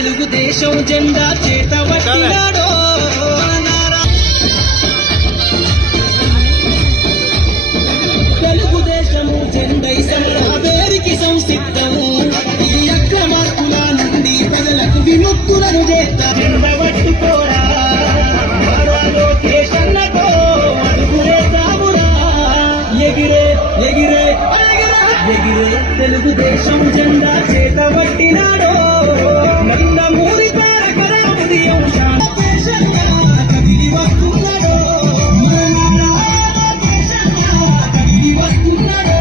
తెలుగుదేశం జెండా చేత పట్టినాడో తెలుగుదేశము జెండై వేరికి సంసిద్ధం ఈ అక్రమార్కుల నుండి ప్రజలకు విముక్తులను చేత జెండ పట్టుకోరా లోకేషన్నతో అడుగురే సామురా ఎగిరే ఎగిరే ఎగిరే తెలుగుదేశం జెండా చేత పట్టినాడో నందమూరి తారక రాముడి అంశాంగా కదిలి వస్తున్నాడో కదిలి వస్తున్నాడో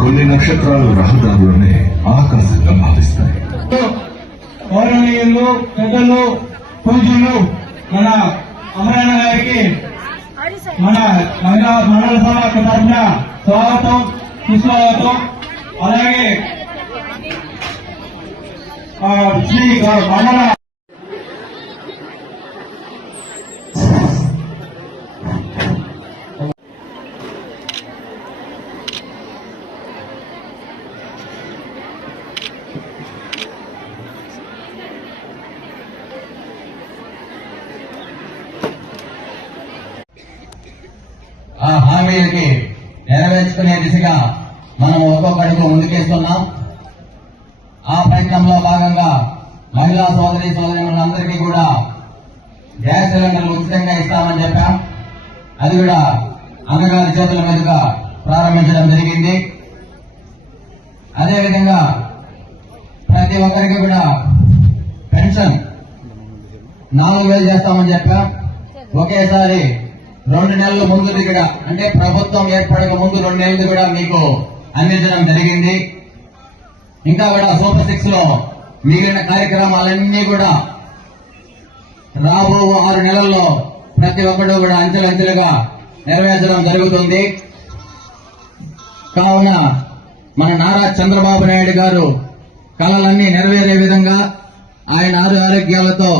కొన్ని నక్షత్రాలు రహదారులనే ఆకాశంగా భావిస్తాయి. గౌరవనీయులు పెద్దలు పూజలు మన అమరన్న గారికి మన మహిళా మండల సభ తరఫున స్వాగతం సుస్వాగతం. అలాగే శ్రీ మండల ఆ హామీలకి నెరవేర్చుకునే దిశగా మనం ఒక్కొక్క అడుగు ముందుకేస్తున్నాం. ఆ ప్రయత్నంలో భాగంగా మహిళా సోదరులందరికీ కూడా గ్యాస్ సిలిండర్లు ఉచితంగా ఇస్తామని చెప్పాం. అది కూడా అన్నగారి చేతుల మీదుగా ప్రారంభించడం జరిగింది. అదేవిధంగా ప్రతి ఒక్కరికి కూడా పెన్షన్ 4,000 చేస్తామని చెప్పాం. ఒకేసారి 2 నెలల ముందు కూడా అంటే ప్రభుత్వం ఏర్పడక ముందు 2 నెలలు కూడా మీకు అందించడం జరిగింది. ఇంకా కూడా సూపర్ 6 లో మిగిలిన కార్యక్రమాలన్నీ కూడా రాబో 6 నెలల్లో ప్రతి ఒక్కరు కూడా అంచెలంచెలుగా నెరవేర్చడం జరుగుతుంది. కావున మన నారా చంద్రబాబు నాయుడు గారు కళలన్నీ నెరవేరే విధంగా ఆయన ఆరోగ్యాలతో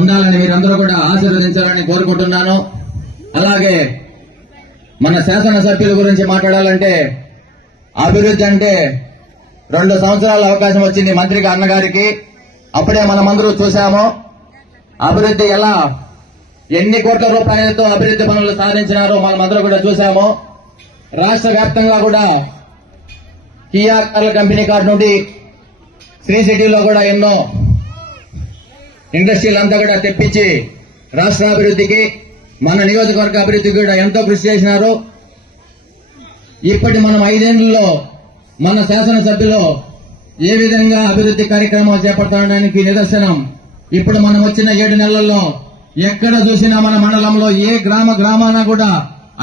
ఉండాలని మీరందరూ కూడా ఆశీర్వదించాలని కోరుకుంటున్నాను. అలాగే మన శాసనసభ్యుల గురించి మాట్లాడాలంటే అభివృద్ధి అంటే 2 సంవత్సరాల అవకాశం వచ్చింది మంత్రిగా అన్నగారికి. అప్పుడే మనమందరూ చూశాము అభివృద్ధి ఎలా ఎన్ని కోట్ల రూపాయలతో అభివృద్ధి పనులు సాధించినారో మనమందరూ కూడా చూశాము. రాష్ట్ర వ్యాప్తంగా కూడా కియా కార్ల కంపెనీ కాడ నుండి శ్రీ సిటీలో కూడా ఎన్నో ఇండస్ట్రీలు అంతా కూడా తెప్పించి రాష్ట్ర అభివృద్ధికి మన నియోజకవర్గ అభివృద్ధికి కూడా ఎంతో కృషి చేసినారు. ఇప్పటి మనం 5 ఏళ్లలో మన శాసనసభ్యులు ఏ విధంగా అభివృద్ధి కార్యక్రమాలు చేపట్టడానికి నిదర్శనం ఇప్పుడు మనం వచ్చిన 7 నెలల్లో ఎక్కడ చూసినా మన మండలంలో ఏ గ్రామాన కూడా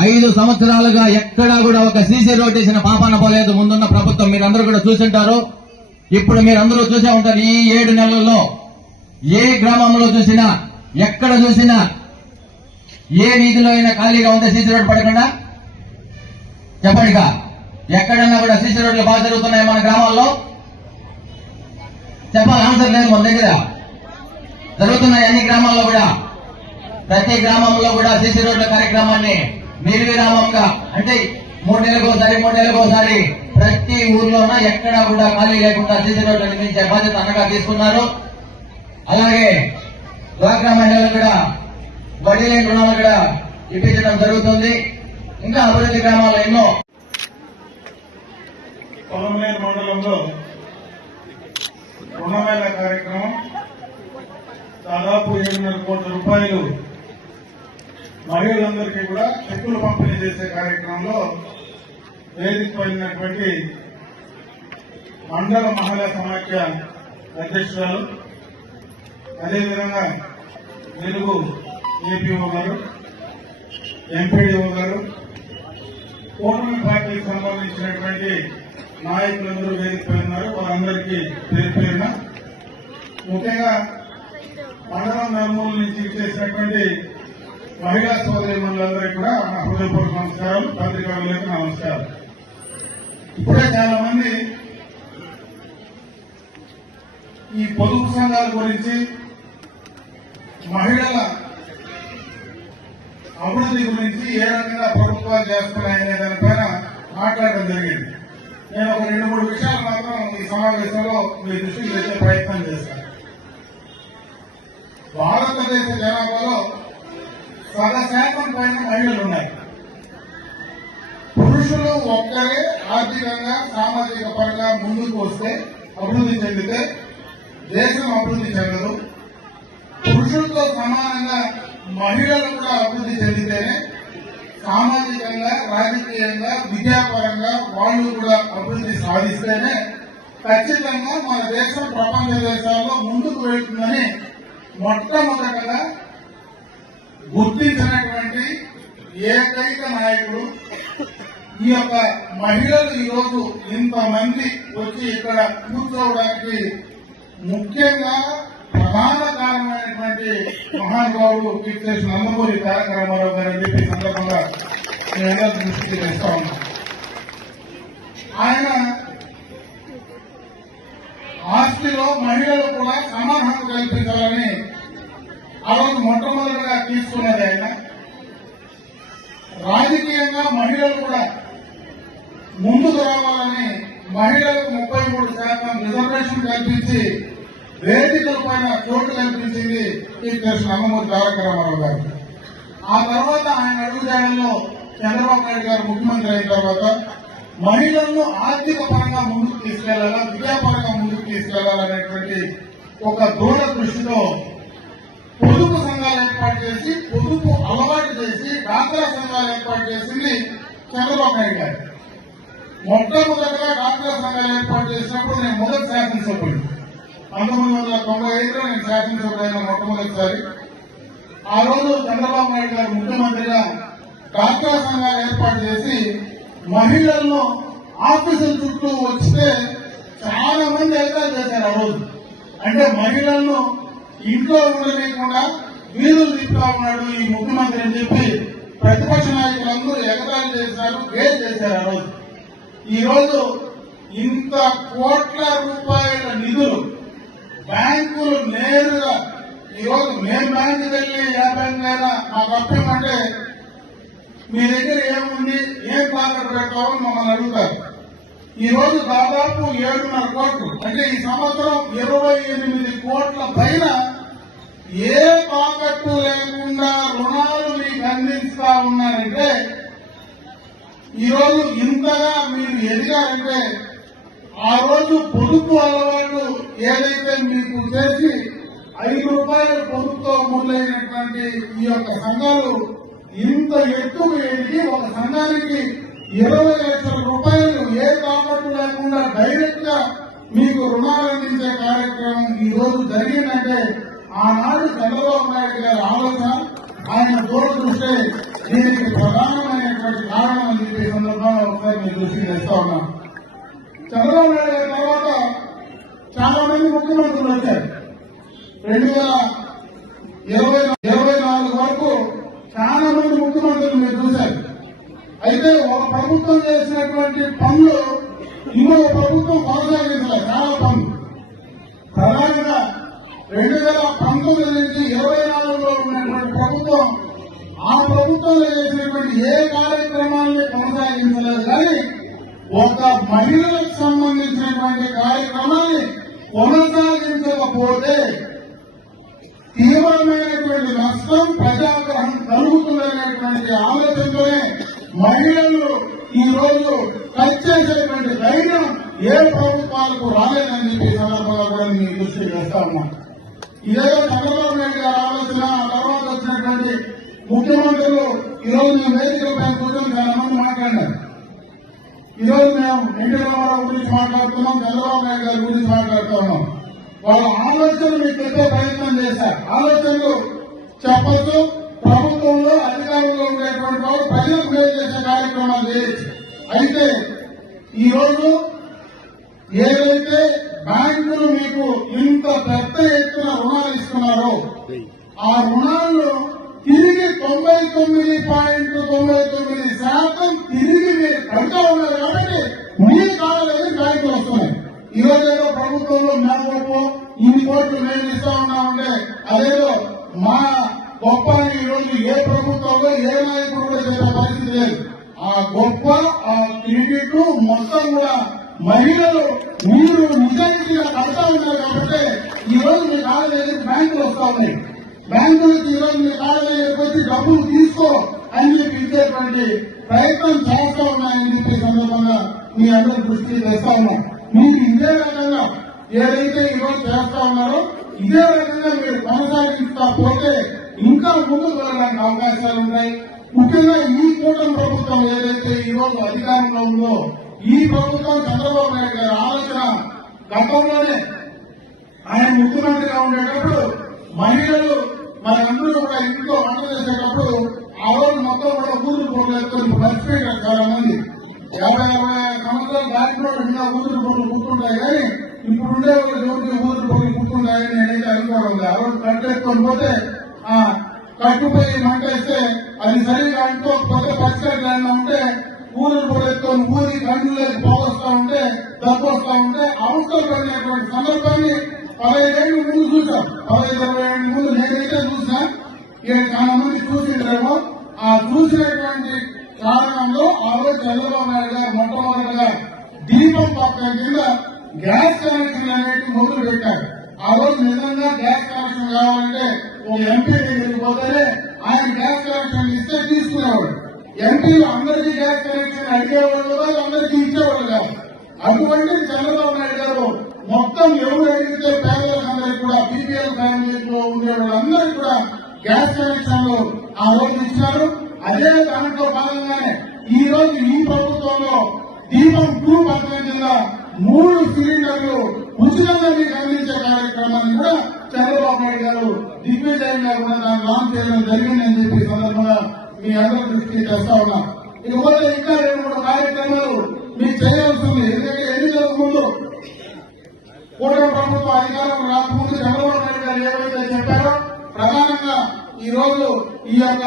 5 సంవత్సరాలుగా ఎక్కడా కూడా ఒక సీసీ రోడ్ వేసిన పాపాన పోలేదు. ముందున్న ప్రభుత్వం మీరందరూ కూడా చూసింటారు. ఇప్పుడు మీరందరూ చూసే ఉంటారు. ఈ 7 నెలల్లో ఏ గ్రామంలో చూసినా ఎక్కడ చూసినా ఏ వీధిలో అయినా ఖాళీగా ఉంటే సీసీ రోడ్డు పడకుండా చెప్పండిగా. ఎక్కడన్నా కూడా సీసీ రోడ్లు బాగా జరుగుతున్నాయి మన గ్రామాల్లో చెప్పాలి. ఆన్సర్ లేదు మన దగ్గర. జరుగుతున్నాయి అన్ని గ్రామాల్లో కూడా. ప్రతి గ్రామంలో కూడా సీసీ రోడ్ల కార్యక్రమాన్ని నిర్విరామంగా అంటే 3 నెలలకోసారి ప్రతి ఊర్లోన ఎక్కడా కూడా ఖాళీ లేకుండా సీసీ రోడ్లు నిర్మించే బాధ్యత అన్నగా తీసుకున్నారు. అలాగే డ్వాక్రా మహిళలు కూడా వడ్డీ లేని రుణాలు కూడా ఇప్పించడం జరుగుతుంది. ఇంకా అభివృద్ధి గ్రామాల్లో ఎన్నో. పొలంనేరు మండలంలో రుణమేళ కార్యక్రమం దాదాపు 7,500 కోట్ల రూపాయలు మహిళలందరికీ కూడా చెక్కులు పంపిణీ చేసే కార్యక్రమంలో వేదిక పడినటువంటి మండల మహిళా సమాఖ్య అధ్యక్షురాలు, అదేవిధంగా తెలుగు ఏపీఓ గారు, ఎంపీడీఓ గారు, కూటమి పార్టీకి సంబంధించినటువంటి నాయకులందరూ వేదికపై ఉన్నారు. వారందరికీ పేరు పేరున ముఖ్యంగా మండలం నలుమూల నుంచి చేసినటువంటి మహిళా సోదరి మనులందరికీ కూడా నా హృదయపూర్వక నమస్కారాలు. పత్రికారులకు నమస్కారం. ఇప్పుడే చాలా మంది ఈ పొదుపు సంఘాల గురించి, మహిళల అభివృద్ధి గురించి ఏ రకంగా ప్రభుత్వాలు చేస్తున్నాయనే దానిపైన మాట్లాడడం జరిగింది. నేను ఒక 2-3 విషయాలు మాత్రం ఈ సమావేశంలో మీ దృష్టికి తెచ్చే ప్రయత్నం చేస్తాను. భారతదేశ జనాభాలో 100% పైన మహిళలు ఉన్నాయి. పురుషులు ఒక్కరే ఆర్థికంగా సామాజిక పరంగా ముందుకు వస్తే, అభివృద్ధి చెందితే దేశం అభివృద్ధి చెందదు. పురుషులతో సమానంగా మహిళలు కూడా అభివృద్ధి చెందితేనే సామాజికంగా, రాజకీయంగా, విద్యాపరంగా వాళ్ళు కూడా అభివృద్ధి సాధిస్తేనే ఖచ్చితంగా మన దేశం ప్రపంచ దేశాల్లో ముందుకు వెళ్తుందని మొట్టమొదటగా గుర్తించినటువంటి ఏకైక నాయకుడు. ఈ యొక్క మహిళలు ఈరోజు ఇంతమంది వచ్చి ఇక్కడ కూర్చోవడానికి ముఖ్యంగా ప్రధాన కారణమైనటువంటి మహానుభావుడు కీర్తి నందమూరి తారక రామారావు గారు అని చెప్పి సందర్భంగా నేను దృష్టికి తెస్తా ఉన్నాను. ఆయన ఆస్తిలో మహిళలు కూడా సమాన హక్కు కల్పించాలని ఆ రోజు మొట్టమొదటిగా తీసుకున్నది ఆయన. రాజకీయంగా మహిళలు కూడా ముందుకు రావాలని మహిళలకు 33% రిజర్వేషన్ కల్పించి వేదికల పైన చోటు కల్పించింది కీర్తి నందమూరి తారక రామారావు గారు. ఆ తర్వాత ఆయన అడుగుజాడల్లో చంద్రబాబు నాయుడు గారు ముఖ్యమంత్రి అయిన తర్వాత మహిళలను ఆర్థిక పరంగా ముందుకు తీసుకెళ్లాలా, విద్యాపరంగా ముందుకు తీసుకెళ్లాలనేటువంటి ఒక దూరదృష్టితో పొదుపు సంఘాలు ఏర్పాటు చేసి, పొదుపు అలవాటు చేసి డాక్రా సంఘాలు ఏర్పాటు చేసింది చంద్రబాబు నాయుడు గారు. మొట్టమొదటిగా డాక్రా సంఘాలు ఏర్పాటు చేసినప్పుడు నేను మొదటి శాసనసభ్యుడు. 1995లో నేను శాసనసభ్యుడైన మొట్టమొదటిసారి. ఆ రోజు చంద్రబాబు నాయుడు గారు ముఖ్యమంత్రిగా డాక్రా సంఘాలు ఏర్పాటు చేసి మహిళలను ఆఫీసుల చుట్టూ వస్తే చాలా మంది ఎగతాళి చేశారు. ఆ రోజు అంటే మహిళలను ఇంట్లో ఉండలేకుండా వీధులు తిప్పుతా ఉన్నాడు ఈ ముఖ్యమంత్రి అని చెప్పి ప్రతిపక్ష నాయకులందరూ ఎగతాళి చేశారు, గేట్ చేశారు. ఆ రోజు ఈ రోజు ఇంత కోట్ల రూపాయల నిధులు బ్యాంకులు నేరుగా ఈరోజు మేము బ్యాంకు వెళ్ళి 50 లేదా మాకు అప్పమంటే మీ దగ్గర ఏముంది, ఏం తాకట్టు పెట్టామని మమ్మల్ని అడుగుతారు. ఈ రోజు దాదాపు 7.5 కోట్లు అంటే ఈ సంవత్సరం 28 కోట్ల పైన ఏ తాకట్టు లేకుండా రుణాలు మీకు అందిస్తా ఉన్నారంటే ఈరోజు ఇంతగా మీరు ఎదిగారంటే ఆ రోజు పొదుపు అలవాటు ఏదైతే మీకు చేసి 5 రూపాయల పొదుపుతో మొదలైనటువంటి ఈ యొక్క సంఘాలు ఇంత ఎక్కువ ఎదిగి ఒక సంఘానికి 20 లక్షల రూపాయలు ఏ తాకట్టు లేకుండా డైరెక్ట్ గా మీకు రుణాలు అందించే కార్యక్రమం ఈ రోజు జరిగిందంటే ఆనాడు చంద్రబాబు నాయుడు గారి ఆలోచన, ఆయన దూరదృష్టి దీనికి ప్రధానమైనటువంటి కారణం అని చెప్పే సందర్భంగా ఒకసారి మీ దృష్టికి తెస్తా ఉన్నాను. చంద్రబాబు నాయుడు గారి తర్వాత చాలా మంది ముఖ్యమంత్రులు వచ్చారు. 2024 వరకు చాలా మంది ముఖ్యమంత్రులు మీరు చూశారు. అయితే ఒక ప్రభుత్వం చేసినటువంటి పనులు ఇంకొక ప్రభుత్వం కొనసాగించలేదు. చాలా పనులు ప్రధానంగా 2019 నుంచి 24లో ఉన్నటువంటి ప్రభుత్వం ఆ ప్రభుత్వంలో చేసినటువంటి ఏ కార్యక్రమాన్ని కొనసాగించలేదు. కానీ ఒక మహిళలకు సంబంధించినటువంటి కార్యక్రమాన్ని కొనసాగించకపోతే తీవ్రమైనటువంటి నష్టం, ప్రజాగ్రహం కలుగుతుందనేటువంటి ఆలోచనతోనే మహిళలు ఈ రోజు టచ్ చేసేటువంటి ధైర్యం ఏ ప్రభుత్వాలకు రాలేదని చెప్పి సందర్భంగా కూడా మీ దృష్టికి వేస్తా ఉన్నాం. ఇదేదో చంద్రబాబు నాయుడు గారి ఆలోచన. ఆ తర్వాత వచ్చినటువంటి ముఖ్యమంత్రులు ఈరోజు మేము వేదికలపై కూర్చొని చాలా మంది మాట్లాడినారు. ఈరోజు మేము ఎన్టీ రామారావు గురించి మాట్లాడుతున్నాం, చంద్రబాబు నాయుడు గారి గురించి మాట్లాడుతూ ఉన్నాం. వాళ్ళ ఆలోచనలు మీకు చెప్పే ప్రయత్నం చేశారు. ఆలోచనలు చెప్పొచ్చు. ప్రభుత్వంలో అధికారంలో ఉండేటువంటి వాళ్ళు ప్రజలకు మేలు చేసే కార్యక్రమాలు చేయొచ్చు. అయితే ఈరోజు ఏదైతే బ్యాంకులు మీకు ఇంత పెద్ద ఎత్తున రుణాలు ఇస్తున్నారో ఆ రుణాలను తిరిగి 99.99% తిరిగి మీరు కడుతూ ఉన్నారు కాబట్టి మీ కావాలని బ్యాంకులు వస్తున్నాయి. ఈరోజు ఏదో ప్రభుత్వంలో మేమోపో ఈ మేము ఇస్తా ఉన్నామంటే అదేదో మా గొప్ప అని ఈ రోజు ఏ ప్రభుత్వంలో ఏ నాయకుడు కూడా చేసే పరిస్థితి లేదు. ఆ గొప్ప ఆ క్రెడిట్ మొత్తం కూడా మహిళలు మీరు నిజాయితీగా కడతా ఉన్నారు కాబట్టి ఈ రోజు మీ కాళ్ళ దగ్గర బ్యాంకులు వస్తా ఉన్నాయి. బ్యాంకులకి ఈ రోజు మీ కాళ్ళ దగ్గరికి వచ్చి డబ్బులు తీసుకో అని చెప్పి ఇచ్చేటువంటి ప్రయత్నం చేస్తా ఉన్నాయని చెప్పి సందర్భంగా మీ అందరి దృష్టికి తెస్తా ఉన్నాం. మీకు ఇదే రకంగా ఏదైతే ఈ రోజు చేస్తా ఉన్నారో ఇదే రకంగా మీరు కొనసాగిస్తా పోతే ఇంకా ముందుకు వెళ్ళడానికి అవకాశాలు ఉన్నాయి. ముఖ్యంగా ఈ కూటమి ప్రభుత్వం ఏదైతే ఈ రోజు అధికారంలో ఉందో ఈ ప్రభుత్వం చంద్రబాబు నాయుడు గారి ఆలోచన గతంలోనే ఆయన ముఖ్యమంత్రిగా ఉండేటప్పుడు మహిళలు మనందరూ కూడా ఇంట్లో వంట చేసేటప్పుడు ఆ రోజు మొత్తం కూడా ఊరు పోగలేసుకొని మర్చిపోయారు చాలా మంది. 50-60 సంవత్సరాలు దాంట్లో ఇంకా ఊరు పోగులు కూర్చుంటాయి కానీ ఇప్పుడు ఉండే ఎవరికి ఊరు పోగులు కూర్చుంటాయని నేనైతే అనుకోవడం లేదు. ఆ రోజు కట్టేసుకొని పోతే కట్టుపోయి మంట వేస్తే అది సరిగా అంటుకోకపోతే పచ్చికట్టు ఉంటే ఊరు పోగేసుకొని ఊరి కండ్రులోకి పోగొస్తా ఉంటే దప్పు వస్తా ఉంటే అవసరం పడినటువంటి సందర్భాన్ని 15 ఏళ్ళు ముందు చూసాం. 15-20 ఏళ్ళ ముందు నేనైతే చూసా. ఇక చాలా మంది చూసిండ్రేమో. ఆ చూసినటువంటి కారణంలో ఆ రోజు చంద్రబాబు నాయుడు గారు మొట్టమొదటిగా దీపం పక్కన కింద గ్యాస్ కనెక్షన్ అనేవి మొదలు పెట్టారు. ఆ రోజు నిజంగా గ్యాస్ కనెక్షన్ కావాలంటే ఒక ఎంపీ దగ్గరికి పోతే ఆయన గ్యాస్ కనెక్షన్ ఇస్తే తీసుకునేవాడు. ఎంపీలు అందరికీ గ్యాస్ కనెక్షన్ అడిగేవాళ్ళు కాదు, అందరికీ ఇచ్చేవాళ్ళు కాదు. అటువంటి చంద్రబాబు నాయుడు గారు మొత్తం ఎవరు అడిగితే పేదలందరికీ కూడా బీపీఎల్ ఫ్యామిలీలో ఉండే వాళ్ళందరికీ కూడా గ్యాస్ కనెక్షన్లు ఆ రోజు ఇచ్చారు. అదే దాంట్లో భాగంగానే ఈ రోజు ఈ ప్రభుత్వంలో దీపం 2 పథకం కింద 3 సిలిండర్లు ఉచితంగా మీకు అందించే కార్యక్రమాన్ని కూడా చంద్రబాబు నాయుడు గారు దిగ్విజయంగా కూడా దాన్ని లాంచ్ చేయడం జరిగిందని చెప్పి సందర్భంగా మీ అందరి దృష్టికి తెస్తా ఉన్నాం. ఇకపోతే ఇంకా 2-3 కార్యక్రమాలు మీకు చేయాల్సింది. ఎందుకంటే ఎన్నికలకు ముందు కూటమి ప్రభుత్వం అధికారం రాకముందు చంద్రబాబు నాయుడు గారు ఏవైతే చెప్పారో ప్రధానంగా ఈ రోజు ఈ యొక్క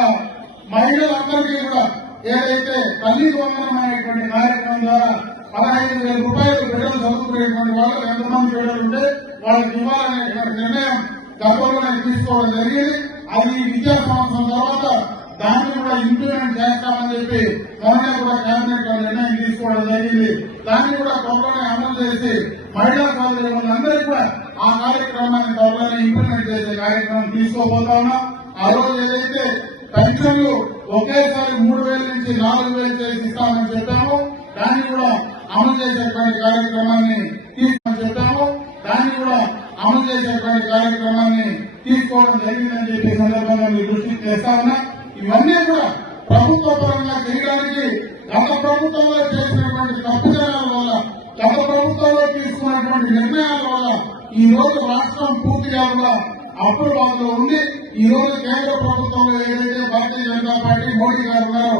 మహిళలందరికీ కూడా ఏదైతే తల్లి వందనం అనేటువంటి కార్యక్రమం ద్వారా 15,000 రూపాయలు బిడ్డలు చదువుకునేటువంటి వాళ్ళకి ఎంతమంది బిడ్డలు ఉంటే వాళ్ళకి ఇవ్వాలనేటువంటి నిర్ణయం గతంలోనే తీసుకోవడం జరిగింది. అది విద్యా సంవత్సరం తర్వాత దాన్ని కూడా ఇంప్లిమెంట్ చేస్తామని చెప్పి మొన్నే కూడా కేబినెట్ లో నిర్ణయం తీసుకోవడం జరిగింది. దాన్ని కూడా త్వరలోనే అమలు చేసి మహిళా సోదరులందరికీ కూడా ఆ కార్యక్రమాన్ని త్వరలోనే ఇంప్లిమెంట్ చేసే కార్యక్రమం తీసుకోబోతా ఉన్నాం. ఆ రోజు ఏదైతే పెన్షన్లు ఒకేసారి 3,000 నుంచి 4,000 చేసి ఇస్తామని చెప్పాము, దాన్ని కూడా అమలు చేసేటువంటి కార్యక్రమాన్ని తీసుకోమని చెప్పాము. దాన్ని కూడా అమలు చేసేటువంటి కార్యక్రమాన్ని తీసుకోవడం జరిగిందని చెప్పి సందర్భంగా మీ దృష్టికి తెస్తా ఉన్నా. ఇవన్నీ కూడా ప్రభుత్వ పరంగా చేయడానికి గత ప్రభుత్వంలో చేసినటువంటి తప్పుదనాల వల్ల, గత ప్రభుత్వంలో తీసుకున్నటువంటి నిర్ణయాల వల్ల ఈ రోజు రాష్ట్రం పూర్తిగా కూడా అప్రూవాల్లో ఉంది. ఈ రోజు కేంద్ర ప్రభుత్వంలో ఏదైతే భారతీయ జనతా పార్టీ మోడీ గారు ఉన్నారో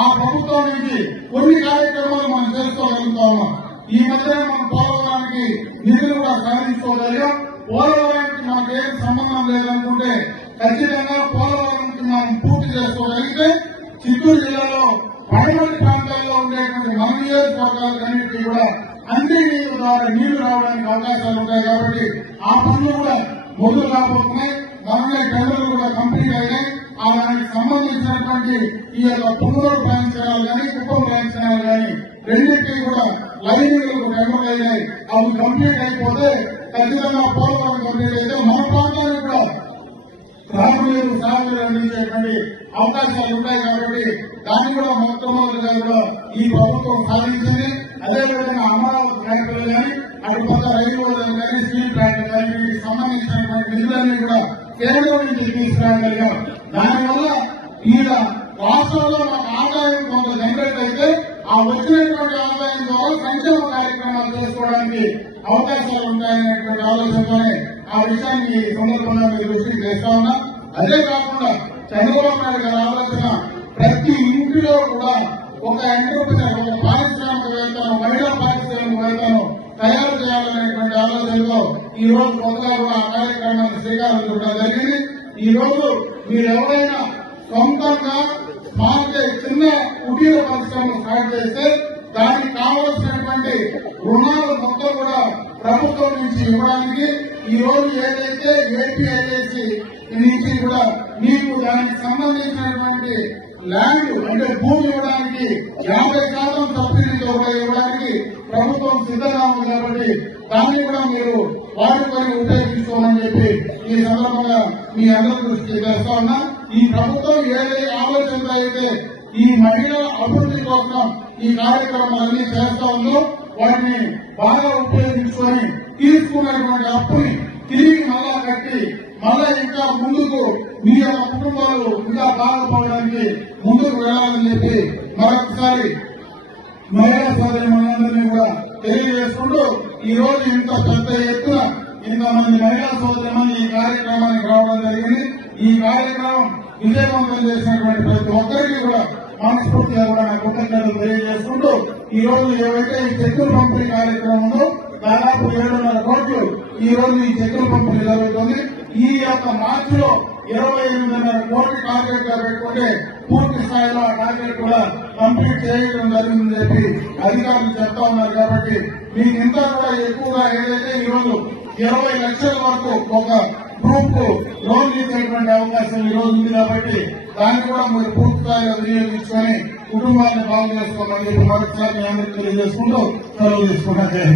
ఆ ప్రభుత్వం నుంచి కొన్ని కార్యక్రమాలు మనం చేసుకోగలుగుతా ఉన్నాం. ఈ మధ్య మనం పోలవరానికి నిధులు కూడా సాధించుకోగలిగాం. పోలవరానికి మనకేం సంబంధం లేదనుకుంటే ఖచ్చితంగా పోలవరానికి మనం పూర్తి చేసుకోగలిగితే చిత్తూరు జిల్లాలో పడమటి ప్రాంతాల్లో ఉండేటువంటి మన నియోజకవర్గాలన్నింటినీ కూడా అన్ని నీళ్ల ద్వారా నీళ్లు రావడానికి అవకాశాలు ఉంటాయి. కాబట్టి ఆ పనులు కూడా మొదలు రాబోతున్నాయి. మనమే టెండర్లు కూడా కంప్లీట్ అయ్యాయి. ఆ దానికి సంబంధించినటువంటి ఈ యొక్క పునరు బ్రాంచ్ ఛానల్ కానీ కుప్పం బ్రాంచ్ ఛానల్ కానీ రెండింటినీ కూడా లైనింగ్లకు టెండర్లు అయ్యాయి. అవి కంప్లీట్ అయిపోతే ఖచ్చితంగా పోలవరం కంప్లీట్ అయితే మన ప్రాంతానికి కూడా త్రాగునీరు సాగునీరు అందించేటువంటి అవకాశాలు ఉంటాయి. కాబట్టి దాన్ని కూడా మొట్టమొదటిగా కూడా ఈ ప్రభుత్వం సాధించింది. అదేవిధంగా అమరావతి ఫ్యాక్టరీలు కానీ అటు పక్క రైల్వేలు కానీ స్టీల్ ప్లాంట్ కానీ వీటికి సంబంధించినటువంటి నిధులన్నీ కూడా కేంద్రం నుంచి తీసుకురాగలిగాం. దానివల్ల ఈ రాష్ట్రంలో మాకు ఆదాయం కొంత జనరేట్ అయితే ఆ వచ్చినటువంటి ఆదాయం ద్వారా సంక్షేమ కార్యక్రమాలు చేసుకోవడానికి అవకాశాలు ఉంటాయనేటువంటి ఆలోచనతోనే ఆ విషయాన్ని ఈ సందర్భంగా మీరు దృష్టికి తెస్తా ఉన్నా. అదే కాకుండా చంద్రబాబు నాయుడు గారి ఆలోచన ప్రతి ఇంటిలో కూడా ఒక ఎంటర్ప్రినర్, ఒక పారిశ్రామికవేత్తను, మహిళా పారిశ్రామికవేత్తను తయారు చేయాలనేటువంటి ఆలోచనలో ఈ రోజు కొత్తగా కూడా ఆ కార్యక్రమాన్ని శ్రీకారం చుట్టడం జరిగింది. ఈ రోజు మీరు ఎవరైనా సొంతంగా చిన్న కుటీర పరిశ్రమలు స్టార్ట్ చేస్తే దానికి కావలసినటువంటి రుణాలు మొత్తం కూడా ప్రభుత్వం ప్రభుత్వం నుంచి ఇవ్వడానికి ఈ రోజు ఏదైతే ఏపీఐఏసి నుంచి కూడా మీకు దానికి సంబంధించినటువంటి ల్యాండ్ అంటే భూమి ఇవ్వడానికి 50% సబ్సిడీతో కూడా ఇవ్వడానికి ప్రభుత్వం సిద్ధంగా ఉంది కాబట్టి దాన్ని కూడా మీరు వాడుకొని ఉపయోగించుకోమని చెప్పి ఈ సందర్భంగా మీ అందరి దృష్టికి తెస్తా ఉన్నా. ఈ ప్రభుత్వం ఏదైతే ఆలోచనతో అయితే ఈ మహిళల అభివృద్ధి కోసం ఈ కార్యక్రమాలన్నీ చేస్తా ఉందో వాటిని బాగా ఉపయోగించుకొని తీసుకున్నటువంటి అప్పుని తిరిగి మళ్ళా కట్టి మళ్ళా ఇంకా ముందుకు మీ యొక్క కుటుంబాలు ఇంకా బాగుపడడానికి ముందుకు వెళ్ళాలని చెప్పి మరొకసారి మహిళా సోదరి మనందరినీ కూడా తెలియజేసుకుంటూ ఈ రోజు ఇంత పెద్ద ఎత్తున ఇంతమంది మహిళా సోదరి ఈ కార్యక్రమానికి రావడం జరిగింది. ఈ కార్యక్రమం విజయవంతం చేసినటువంటి ప్రతి ఒక్కరికి కూడా మనస్ఫూర్తిగా కూడా నా కృతజ్ఞతలు తెలియజేసుకుంటూ ఈ రోజు ఏవైతే ఈ చెక్కుల పంపిణీ కార్యక్రమం ఉందో దాదాపు 7.5 కోట్లు ఈ రోజు ఈ చెక్కుల పంపిణీ జరుగుతుంది. ఈ యొక్క మార్చిలో 28.5 కోట్లు టార్గెట్ గా పెట్టుకుంటే పూర్తి స్థాయిలో ఆ టార్గెట్ కూడా కంప్లీట్ చేయడం జరిగిందని చెప్పి అధికారులు చెప్తా ఉన్నారు. కాబట్టి మీకు ఇంకా కూడా ఎక్కువగా ఏదైతే ఈ రోజు 20 లక్షల వరకు ఒక గ్రూప్ లోన్ ఇచ్చేటువంటి అవకాశం ఈ రోజు ఉంది. కాబట్టి దాన్ని కూడా మీరు పూర్తి స్థాయిలో వినియోగించుకొని కుటుంబాన్ని బాగు చేసుకోవాలని చెప్పి మరొకసారి మీ అందరికీ తెలియజేసుకుంటూ సెలవు తీసుకుంటారు.